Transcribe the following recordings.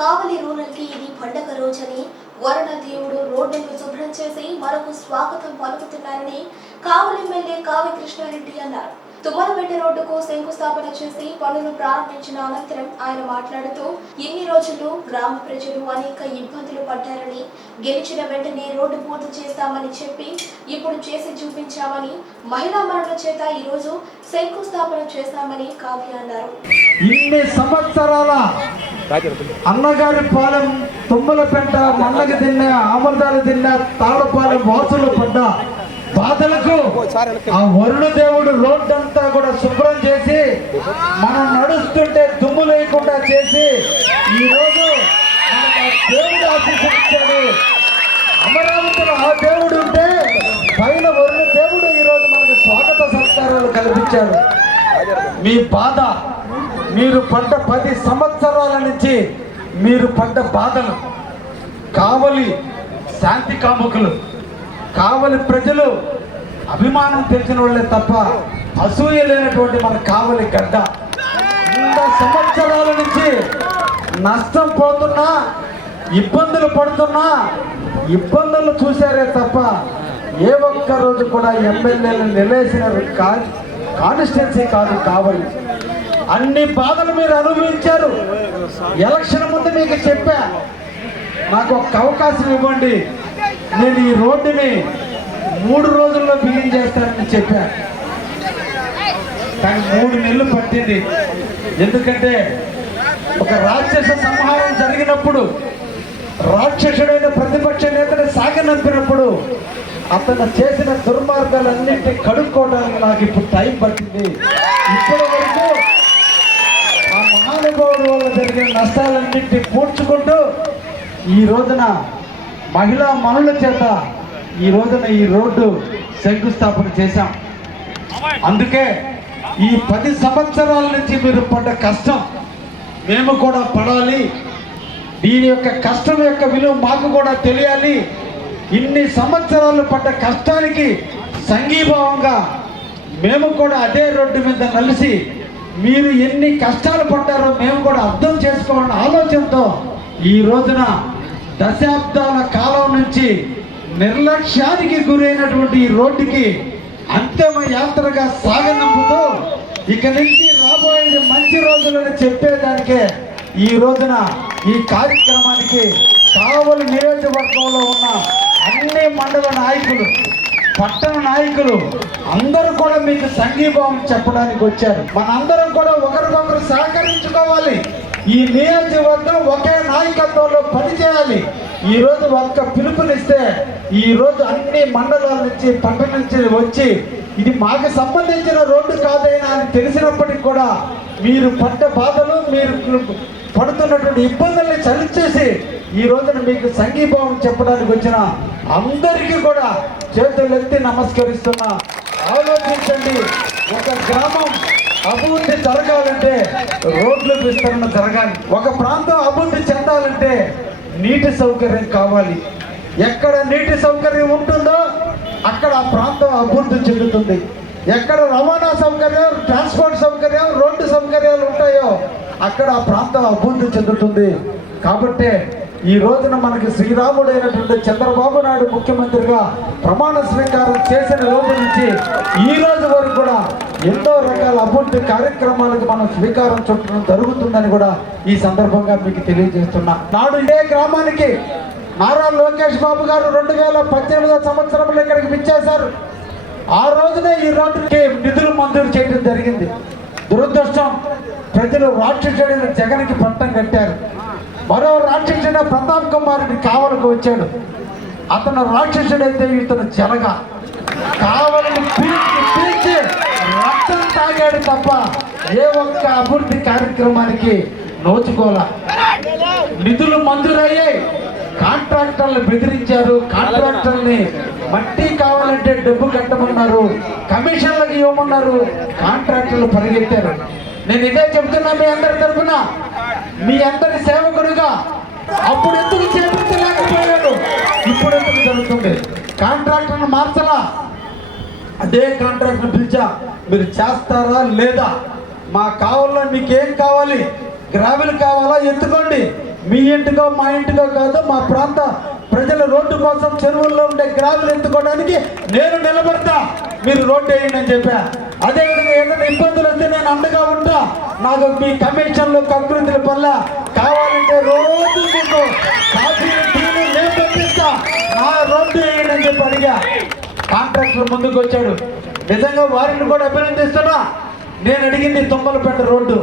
కావలి రూనల్కి ఇది పండగ రోజని. వరుణ దేవుడు రోడ్డును శుభ్రం చేసి మనకు స్వాగతం పలుకుతున్నారని కావలి ఎమ్మెల్యే కావి కృష్ణారెడ్డి అన్నారు. తుమ్మలమెట్ట రోడ్డుకు శంకుస్థాపన చేసి పనులు ప్రారంభించిన అనంతరం ఆయన మాట్లాడుతూ ఇన్ని రోజులు గ్రామ ప్రజలు అనేక ఇబ్బందులు పడ్డారని గెలిచిన వెంటనే రోడ్డు పూర్తి చేస్తామని చెప్పి ఇప్పుడు చేసి చూపించామని మహిళా మనుల చేత ఈరోజు శంకుస్థాపన చేస్తామని కావ్య అన్నారు. ఇన్ని సంవత్సరాల అన్నగారి పాలెం తుమ్మలపెంట మన్నగ తిన్న ఆమర్దాలు తిన్న తాళపాలెం వాసులు పడ్డ బాధలకు ఆ వరుణ దేవుడు రోడ్డంతా కూడా శుభ్రం చేసి మనం నడుస్తుంటే దుమ్ము లేకుండా చేసి ఈ రోజు దేవుడు ఆశీస్సులు అమరావతిలో ఆ దేవుడు ఉంటే పైన వరుణ దేవుడు ఈ రోజు మనకు స్వాగత సత్కారాలు కల్పించాడు. మీ బాధ మీరు పడ్డ పది సంవత్సరాల నుంచి మీరు పడ్డ బాధలు. కావలి శాంతి కాముకులు. కావలి ప్రజలు అభిమానం తెలిసిన వాళ్ళే తప్ప అసూయ లేనటువంటి మన కావలి గడ్డ. వంద సంవత్సరాల నుంచి నష్టం పోతున్నా ఇబ్బందులు పడుతున్నా ఇబ్బందులు చూశారే తప్ప ఏ ఒక్క రోజు కూడా ఎమ్మెల్యేలు నిలేసిన కాన్స్టిట్యున్సీ కాదు కావాలి. అన్ని బాధలు మీరు అనుభవించారు. ఎలక్షన్ ముందు మీకు చెప్పా నాకు ఒక అవకాశం ఇవ్వండి. నేను ఈ రోడ్డుని మూడు రోజుల్లో బిగిన్ చేస్తానని చెప్పా. కానీ మూడు నెలలు పట్టింది. ఎందుకంటే ఒక రాక్షస సంహారం జరిగినప్పుడు రాక్షసుడైన ప్రతిపక్ష నేతని సాగనంపినప్పుడు అతను చేసిన దుర్మార్గాలన్నింటినీ కడుక్కోవడానికి నాకు ఇప్పుడు టైం పట్టింది. ఇప్పటి వరకు ఆ మహానుభావుడు వల్ల జరిగిన నష్టాలన్నింటినీ పూడ్చుకుంటూ ఈ రోజున మహిళా మనుల చేత ఈ రోజున ఈ రోడ్డు శంకుస్థాపన చేశాం. అందుకే ఈ పది సంవత్సరాల నుంచి మీరు పడ్డ కష్టం మేము కూడా పడాలి. దీని యొక్క కష్టం యొక్క విలువ మాకు కూడా తెలియాలి. ఇన్ని సంవత్సరాలు పడ్డ కష్టానికి సంఘీభావంగా మేము కూడా అదే రోడ్డు మీద కలిసి మీరు ఎన్ని కష్టాలు పడ్డారో మేము కూడా అర్థం చేసుకోవాలన్న ఆలోచనతో ఈ రోజున దశాబ్దాల కాలం నుంచి నిర్లక్ష్యానికి గురైనటువంటి ఈ రోడ్డుకి అంతిమ యాత్రగా సాగనంపుతూ ఇక నుంచి రాబోయేది మంచి రోజులని చెప్పేదానికే ఈ రోజున ఈ కార్యక్రమానికి కావలి నియోజకవర్గంలో ఉన్న అన్ని మండల నాయకులు పట్టణ నాయకులు అందరూ కూడా మీకు సంఘీభావం చెప్పడానికి వచ్చారు. మనందరం కూడా ఒకరికొకరు సహకరించుకోవాలి. ఈ నియోజకవర్గం ఒకే నాయకత్వంలో పనిచేయాలి. ఈ రోజు ఒక్క పిలుపునిస్తే ఈ రోజు అన్ని మండలాల నుంచి పంట నుంచి వచ్చి ఇది మాకు సంబంధించిన రోడ్డు కాదైనా అని తెలిసినప్పటికీ కూడా మీరు పడ్డ బాధలు మీరు పడుతున్నటువంటి ఇబ్బందుల్ని చలిచేసి ఈ రోజున మీకు సంఘీభావం చెప్పడానికి వచ్చిన అందరికీ కూడా చేతులెత్తి నమస్కరిస్తున్నా. ఆలోచించండి ఒక గ్రామం అభివృద్ధి జరగాలంటే రోడ్లు విస్తరణ జరగాలి. ఒక ప్రాంతం అభివృద్ధి చెందాలంటే నీటి సౌకర్యం కావాలి. ఎక్కడ నీటి సౌకర్యం ఉంటుందో అక్కడ ఆ ప్రాంతం అభివృద్ధి చెందుతుంది. ఎక్కడ రవాణా సౌకర్యం ట్రాన్స్పోర్ట్ సౌకర్యం రోడ్డు సౌకర్యాలు ఉంటాయో అక్కడ ఆ ప్రాంతం అభివృద్ధి చెందుతుంది. కాబట్టి ఈ రోజున మనకి శ్రీరాముడైనటువంటి చంద్రబాబు నాయుడు ముఖ్యమంత్రిగా ప్రమాణ స్వీకారం చేసిన రోజు నుంచి ఈ రోజు వరకు కూడా ఎన్నో రకాల అభివృద్ధి కార్యక్రమాలకు మనం స్వీకారం చుట్టడం జరుగుతుందని కూడా ఈ సందర్భంగా మీకు తెలియజేస్తున్నా. నాడు ఇదే గ్రామానికి నారా లోకేష్ బాబు గారు రెండు వేల పద్దెనిమిదో సంవత్సరంలో ఇక్కడికి విచ్చేశారు. ఆ రోజునే ఈ రోడ్డుకి నిధులు మంజూరు చేయడం జరిగింది. దురదృష్టం ప్రజలు రాక్షసుడైన జగన్కి పట్టం కట్టారు. మరో రాక్షసుడైన ప్రతాప్ కుమార్ రెడ్డి కావలకు వచ్చాడు. అతను రాక్షసుడైతే ఇతను జలగ. కావలను పీల్చి పీల్చి రక్తం తాగాడు తప్ప ఏ ఒక్క అభివృద్ధి కార్యక్రమానికి నోచుకోలే. నిధులు మంజూరయ్యాయి. కాంట్రాక్టర్లు బెదిరించారు. కాంట్రాక్టర్ని మట్టి కావాలంటే డబ్బు కట్టమన్నారు. కమిషన్లకు ఇవ్వమన్నారు. కాంట్రాక్టర్లు పరిగెత్తారు. నేను ఇదే చెప్తున్నా మీ అందరి తరఫున. మీ అందరి సేవకుడిగా అప్పుడు ఎందుకు చేపించలేకపోయాడు ఇప్పుడు ఎందుకు జరుగుతుంది? కాంట్రాక్టర్ను మార్చలా? అదే కాంట్రాక్టర్ పిలిచా మీరు చేస్తారా లేదా? మా కావాలో మీకు ఏం కావాలి? గ్రావెల్ కావాలా? ఎత్తుకోండి. మీ ఇంటికో మా ఇంటికో కాదు మా ప్రాంత ప్రజల రోడ్డు కోసం చెరువుల్లో ఉండే గ్రావెల్ ఎత్తుకోవడానికి నేను నిలబడతా. మీరు రోడ్డు వేయండి అని చెప్పా. అదేవిధంగా ఏదైనా ఇబ్బందులు వస్తే నేను అండగా ఉంటా. నాకు మీ కమిషన్లు కకృతుల వల్ల కావాలంటే రోడ్డు కాంట్రాక్టర్ ముందుకు వచ్చాడు. నిజంగా వారిని కూడా అభినందిస్తున్నా. నేను అడిగింది తుమ్మలపేట రోడ్డు.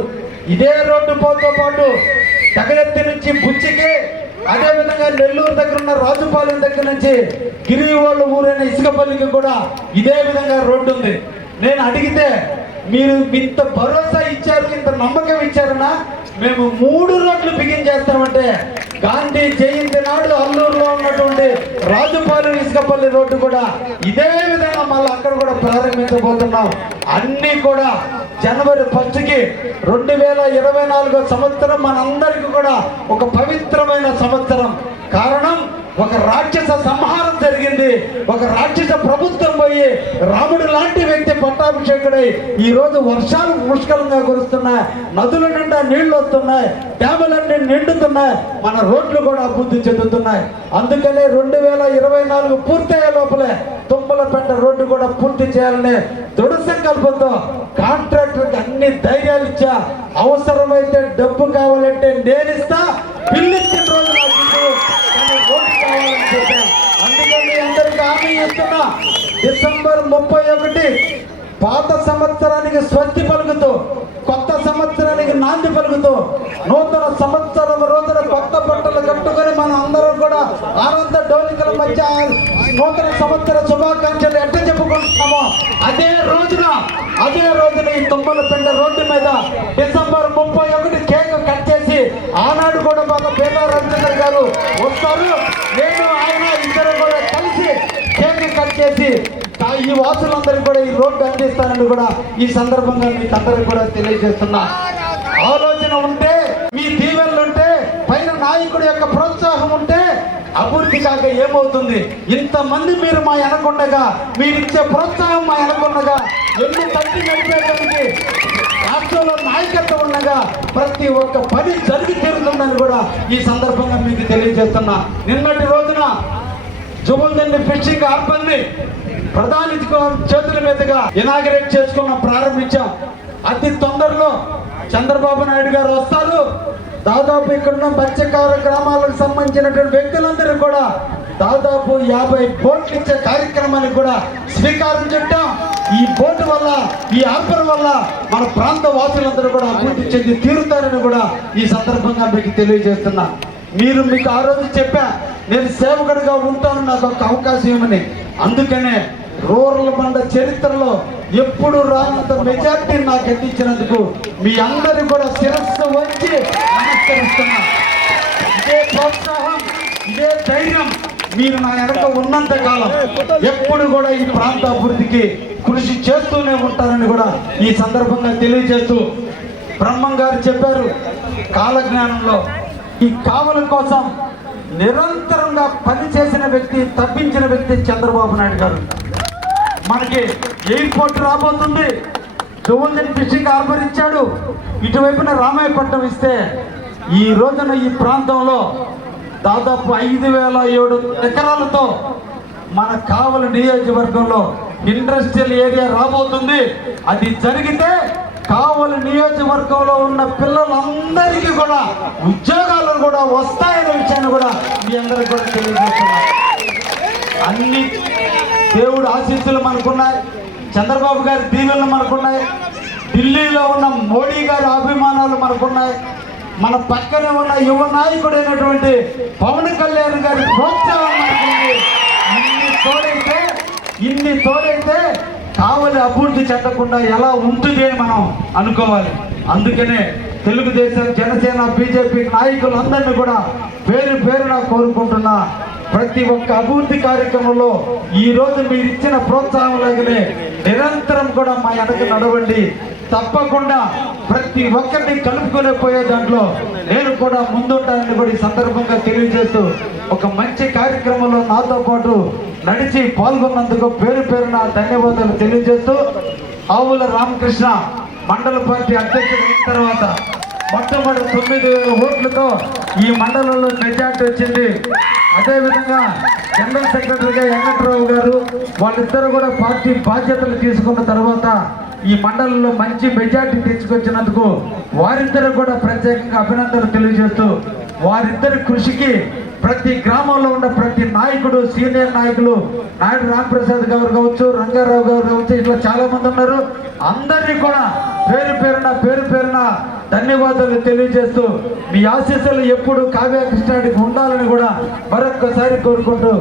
ఇదే రోడ్డు పోతో పాటు తగరెత్తి నుంచి బుచ్చికి అదే విధంగా నెల్లూరు దగ్గర ఉన్న రాజుపాలెం దగ్గర నుంచి గిరివాళ్ళ ఊరైన ఇసుకపల్లికి కూడా ఇదే విధంగా రోడ్డు ఉంది. నేను అడిగితే మీరు ఇంత భరోసా ఇచ్చారు ఇంత నమ్మకం ఇచ్చారన్నా మేము మూడు రోడ్లు బిగిన్ చేస్తామంటే గాంధీ జయంతి నాడు అల్లూరులో ఉన్నటువంటి రాజుపాలెం ఇసుకపల్లి రోడ్డు కూడా ఇదే విధంగా మళ్ళీ అక్కడ కూడా ప్రారంభించబోతున్నాం. అన్నీ కూడా జనవరి ఫస్ట్కి రెండు వేల ఇరవై నాలుగో సంవత్సరం మనందరికీ కూడా ఒక పవిత్రమైన సంవత్సరం. కారణం ఒక రాక్షస సంహారం జరిగింది. ఒక రాక్షస ప్రభుత్వం పోయి రాముడు లాంటి వ్యక్తి పట్టాభిషేకుడై ఈరోజు వర్షాలు పుష్కలంగా కురుస్తున్నాయి. నదుల నిండా నీళ్ళు వస్తున్నాయి. డ్యాములన్నీ నిండుతున్నాయి. మన రోడ్లు కూడా అభివృద్ధి చెందుతున్నాయి. అందుకనే రెండు వేల ఇరవై నాలుగు పూర్తయ్యే లోపలే తుమ్మలపేట రోడ్డు కూడా పూర్తి చేయాలనే దృఢ సంకల్పంతో కాంట్రాక్టర్కి అన్ని ధైర్యాలు ఇచ్చా. అవసరమైతే డబ్బు కావాలంటే నేను ఇస్తా బిల్లు ఇచ్చిన రోజు నాకు రోడ్డు కావాలని చెప్పా. అందుకని మీ అందరికీ హామీ ఇస్తున్నా. డిసెంబర్ ముప్పై ఒకటి పాత సంవత్సరానికి స్వస్తి పలుకుతూ కొత్త సంవత్సరానికి నాంది పలుకుతూ నూతన సంవత్సరం రోజున కొత్త మన అందరం కూడా ఆనంద డోలికల మధ్య నూతన సంవత్సర శుభాకాంక్షలు ఎట్ట చెప్పుకుంటున్నామో అదే రోజున అదే రోజున ఈ తుమ్మల పెండ రోడ్డు మీద డిసెంబర్ ముప్పై ఒకటి కేక్ కట్ చేసి ఆనాడు కూడా మాకు పేద రవిచంద్ర గారు వస్తారు. నేను ఆయన ఇద్దరు కూడా కలిసి కేక్ కట్ చేసి ఈ వాసులందరికీ కూడా ఈ రోడ్డు అందిస్తానని కూడా ఈ సందర్భంగా మీకు అందరికి కూడా తెలియజేస్తున్నా ఆలోచన ఉంటే మీ దీవెనలు ఉంటే పైన నాయకుడు యొక్క ప్రోత్సాహం ఉంటే అభివృద్ధి కాక ఏమవుతుంది? ఇంతమంది మీరు మా ఎనకుండగా మీరు ఇచ్చే ప్రోత్సాహం మా వెనకుండగా ఎన్ని తట్టి నడిపేదానికి రాష్ట్రంలో నాయకత్వం ఉండగా ప్రతి ఒక్క పని జరిగి తీరుతుందని కూడా ఈ సందర్భంగా మీకు తెలియజేస్తున్నా. నిన్నటి రోజున జుబుల్దండి ఫిషింగ్ హార్బర్ని ప్రధాని చేతుల మీదుగా ఇనాగరేట్ చేసుకున్న ప్రారంభించాం. అతి తొందరలో చంద్రబాబు నాయుడు గారు వస్తారు. దాదాపు ఇక్కడున్న మత్స్యకార గ్రామాలకు సంబంధించినటువంటి వ్యక్తులందరూ కూడా దాదాపు యాభై బోట్లు ఇచ్చే కార్యక్రమానికి కూడా శ్రీకారం చుట్టాం. ఈ బోటు వల్ల ఈ ఆఫర్ వల్ల మన ప్రాంత వాసులందరూ కూడా అభివృద్ధి చెంది తీరుతారని కూడా ఈ సందర్భంగా మీకు తెలియజేస్తున్నా. మీరు మీకు ఆ రోజు చెప్పా నేను సేవకుడిగా ఉంటాను నాకు ఒక అవకాశం ఏమని అందుకనే రూరల్ బండ చరిత్రలో ఎప్పుడు రానంత మెజార్టీ నాకు అందించినందుకు మీ అందరి కూడా శిరస్సు వచ్చి నమస్కరిస్తున్నా. ఇదే ప్రోత్సాహం ఇదే ధైర్యం మీరు నా వెనక ఉన్నంత కాలం ఎప్పుడు కూడా ఈ ప్రాంత అభివృద్ధికి కృషి చేస్తూనే ఉంటారని కూడా ఈ సందర్భంగా తెలియజేస్తూ బ్రహ్మం గారు చెప్పారు. కాలజ్ఞానంలో ఈ కావల కోసం నిరంతరంగా పనిచేసిన వ్యక్తి తప్పించిన వ్యక్తి చంద్రబాబు నాయుడు గారు. మనకి ఎయిర్పోర్ట్ రాబోతుంది. జోవల్జన్ ఫిషింగ్ హార్బర్ ఇచ్చాడు. ఇటువైపున రామాయపట్నం ఇస్తే ఈ రోజున ఈ ప్రాంతంలో దాదాపు ఐదు వేల ఏడు ఎకరాలతో మన కావల నియోజకవర్గంలో ఇండస్ట్రియల్ ఏరియా రాబోతుంది. అది జరిగితే కావల నియోజకవర్గంలో ఉన్న పిల్లలందరికీ కూడా ఉద్యోగాలు కూడా వస్తాయనే విషయాన్ని కూడా మీ అందరికీ కూడా తెలియజేస్తున్నారు అన్ని దేవుడు ఆశీస్సులు మనకున్నాయి. చంద్రబాబు గారి దీవెనలు మనకున్నాయి. ఢిల్లీలో ఉన్న మోడీ గారి అభిమానాలు మనకున్నాయి. మన పక్కనే ఉన్న యువ నాయకుడైనటువంటి పవన్ కళ్యాణ్ గారి ప్రోత్సాహం ఇన్ని తోడైతే ఇన్ని తోడైతే కావలి అభివృద్ధి చెందకుండా ఎలా ఉంటుంది అని మనం అనుకోవాలి. అందుకనే తెలుగుదేశం జనసేన బీజేపీ నాయకులందరినీ కూడా పేరు పేరున కోరుకుంటున్నా. ప్రతి ఒక్క అభివృద్ధి కార్యక్రమంలో ఈ రోజు మీరు ఇచ్చిన ప్రోత్సాహం లాగానే నిరంతరం కూడా మా వెనక నడవండి. తప్పకుండా ప్రతి ఒక్కరిని కలుపుకొని పోయే దాంట్లో నేను కూడా ముందుంటానని కూడా ఈ సందర్భంగా తెలియజేస్తూ ఒక మంచి కార్యక్రమంలో నాతో పాటు నడిచి పాల్గొన్నందుకు పేరు పేరున ధన్యవాదాలు తెలియజేస్తూ ఆవుల రామకృష్ణ మండల పార్టీ అధ్యక్షుడు తర్వాత మొట్టమొదటి తొమ్మిది వేల ఓట్లతో ఈ మండలంలో మెజార్టీ వచ్చింది. అదేవిధంగా జనరల్ సెక్రటరీగా వెంకట్రావు గారు వాళ్ళిద్దరూ కూడా పార్టీ బాధ్యతలు తీసుకున్న తర్వాత ఈ మండలంలో మంచి మెజార్టీ తెచ్చుకొచ్చినందుకు వారిద్దరు కూడా ప్రత్యేకంగా అభినందనలు తెలియజేస్తూ వారిద్దరి కృషికి ప్రతి గ్రామంలో ఉన్న ప్రతి నాయకుడు సీనియర్ నాయకులు నాయుడు రామప్రసాద్ గారు కావచ్చు రంగారావు గారు కావచ్చు ఇట్లా చాలా మంది ఉన్నారు. అందరినీ కూడా పేరు పేరున పేరు పేరున ధన్యవాదాలు తెలియజేస్తూ మీ ఆశీస్సులు ఎప్పుడు కావ్య కృష్ణాడికి ఉండాలని కూడా మరొక్కసారి కోరుకుంటూ